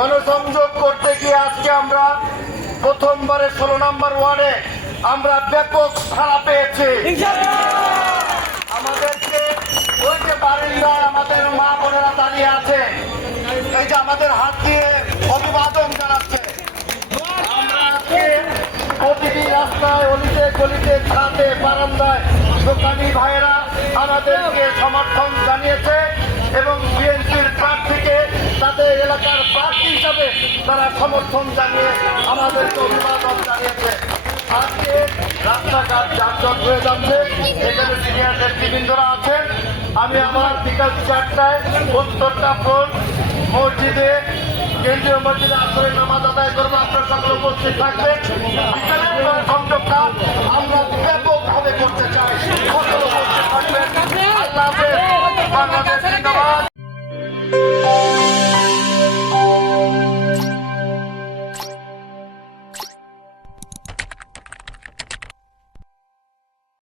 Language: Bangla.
গণসংযোগ করতে গিয়ে আজকে আমরা প্রথমবারে 16 নম্বর ওয়ার্ডে আমরা ব্যাপক সাড়া পেয়েছি। আমাদেরকে ওই যে বারিন্দায় আমাদের মা বোনেরা দাঁড়িয়ে আছে, এই যে আমাদের হাত দিয়ে অভিবাদন জানাচ্ছে। আমরা আজকে প্রতিটি রাস্তায় অলিতে গলিতে ছাদে বারান্দায় দোকানি ভাইয়েরা আমাদেরকে সমর্থন জানিয়েছে এবং বিএনপির প্রার্থীকে তাদের এলাকার প্রার্থী হিসাবে তারা সমর্থন জানিয়ে আমাদেরকে অভিবাদন জানিয়েছে। আজকে রাস্তাঘাট যানজট হয়ে যাচ্ছে, এখানে সিনিয়র নেতৃবৃন্দরা আছেন। আমি আমার বিকাল 4টায় উত্তরটা ফ্রন্ট মসজিদে কেন্দ্রীয় মসজিদে আসরে নামাজ আদায় করবো। আপনার সকলে উপস্থিত থাকবেন। বিকালের সংযোগটা আমরা ব্যাপকভাবে করতে চাই। সকলে উপস্থিত থাকবেন। আল্লাহ হাফেজ। বাংলাদেশ জিন্দাবাদ।